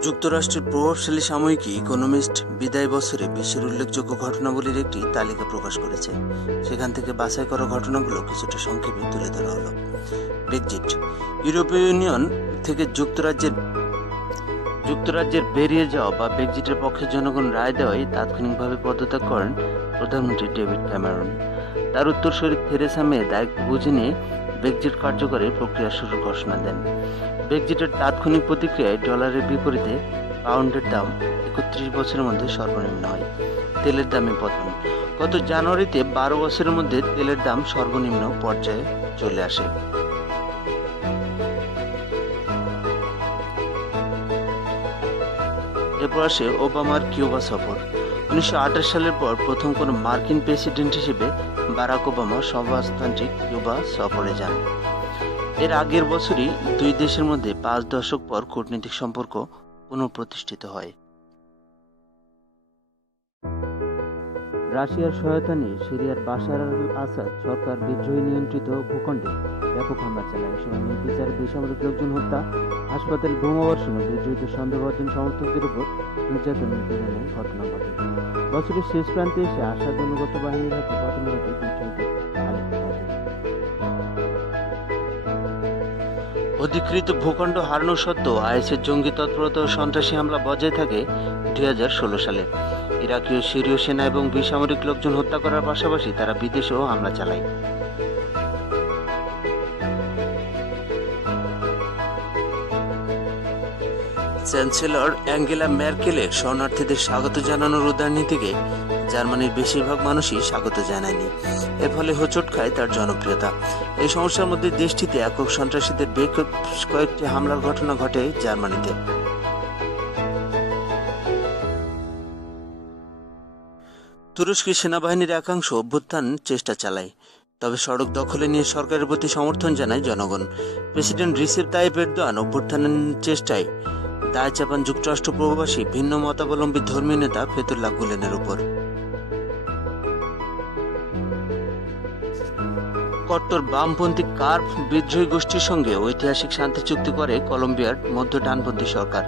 যুক্তরাষ্ট্রের প্রভাবশালী সাময়িকী ইকোনমিস্ট বিদায় বছরে বিশ্বের উল্লেখযোগ্য ঘটনাবলীর একটি তালিকা প্রকাশ করেছে। সেখান থেকে বাছাই করা ঘটনাগুলো কিছুটা সংক্ষেপে তুলে ধরা হলো। ব্রেক্সিট। ইউরোপীয় ইউনিয়ন থেকে যুক্তরাজ্যের বেরিয়ে যাওয়া বা ব্রেক্সিটের পক্ষে জনগণ রায় দেওয়ায় তাৎক্ষণিকভাবে পদত্যাগ করেন প্রধানমন্ত্রী ডেভিড ক্যামেরন। তার উত্তরসূরি থেরেসা মে দায়িত্ব বুঝে নিয়ে ব্রেক্সিট কার্যকরের প্রক্রিয়া শুরুর ঘোষণা দেন। ব্রেক্সিটের তাৎক্ষণিক প্রতিক্রিয়ায় ডলারের বিপরীতে পাউন্ডের দাম ৩১ বছরের মধ্যে সর্বনিম্ন হয়। তেলের দামে পতন। গত জানুয়ারিতে ১২ বছরের মধ্যে তেলের দাম সর্বনিম্ন পর্যায়ে চলে আসে। এরপর আসে ওবামার কিউবা সফর। ১৯২৮ সালের পর প্রথম কোনো মার্কিন প্রেসিডেন্ট হিসেবে বারাক ওবামা সমাজতান্ত্রিক কিউবা সফরে যান। এর আগের বছরই দুই দেশের মধ্যে ৫ দশক পর কূটনৈতিক সম্পর্ক পুনঃপ্রতিষ্ঠিত হয়। রাশিয়ার সহায়তা নিয়ে সিরিয়ার বাশার আল আসাদ সরকার বিদ্রোহী নিয়ন্ত্রিত ভূখণ্ডে ব্যাপক হামলা চালায়। সময় নির্বিচারে বেসামরিক লোকজন হত্যা, হাসপাতাল বোমাবর্ষণ ও বিদ্রোহীদের সন্দেহভাজন সমর্থকদের উপর নির্যাতন নিপীড়নের ঘটনা ঘটে। বছরের শেষ প্রান্তে এসে আসাদ অনুগত বাহিনীর হাতে পতন ঘটে বিদ্রোহীদের। অধিকৃত ভূখণ্ড হারানো সত্ত্বেও আইএসের জঙ্গি তৎপরতা ও সন্ত্রাসী হামলা বজায় থাকে ২০১৬ সালে। ইরাকি ও সিরীয় সেনা এবং বেসামরিক লোকজন হত্যা করার পাশাপাশি তারা বিদেশেও হামলা চালায়। চ্যান্সেলর অ্যাঙ্গেলা ম্যার্কেলের শরণার্থীদের স্বাগত জানানোর উদারনীতিকে জার্মানির বেশিরভাগ মানুষই স্বাগত জানায়নি। এর ফলে হোঁচট খায় তার জনপ্রিয়তা। এই সমস্যার মধ্যে দেশটিতে একক সন্ত্রাসীদের বেশ কয়েকটি হামলার ঘটনা ঘটে জার্মানিতে। তুরস্কের সেনাবাহিনীর একাংশ অভ্যুত্থান চেষ্টা চালায়, তবে সড়ক দখলে নিয়ে সরকারের প্রতি সমর্থন জানায় জনগণ। প্রেসিডেন্ট রিসেপ তাইয়েপ এরদোয়ান অভ্যুত্থানের চেষ্টায় দায় চাপান যুক্তরাষ্ট্র প্রবাসী ভিন্ন মতাবলম্বী ধর্মীয় নেতা ফেতুল্লাহ গুলেনের উপর। কট্টর বামপন্থী কার্প বিদ্রোহী গোষ্ঠীর সঙ্গে ঐতিহাসিক শান্তি চুক্তি করে কলম্বিয়ার মধ্য ডানপন্থী সরকার।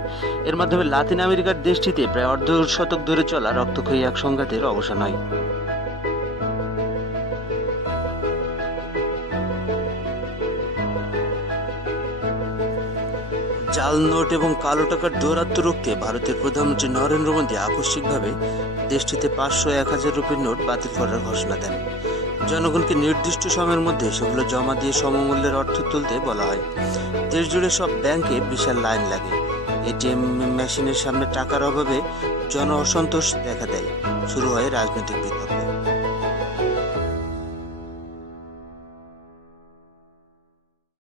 এর মাধ্যমে লাতিন আমেরিকার দেশটিতে প্রায় অর্ধ শতক ধরে চলা রক্তক্ষয়ী এক সংঘাতের অবসান হয়। জাল নোট এবং কালো টাকার দৌরাত্ম্য রুখতে ভারতের প্রধানমন্ত্রী নরেন্দ্র মোদী আকস্মিকভাবে দেশটিতে ৫০০-১০০০ রুপির নোট বাতিল করার ঘোষণা দেন। জনগণকে নির্দিষ্ট সময়ের মধ্যে সেগুলো জমা দিয়ে সমমূল্যের অর্থ তুলতে বলা হয়। দেশ জুড়ে সব ব্যাংকে বিশাল লাইন লাগে। এটিএম মেশিনের সামনে টাকার অভাবে জন অসন্তোষ দেখা দেয়। শুরু হয় রাজনৈতিক বিতর্ক।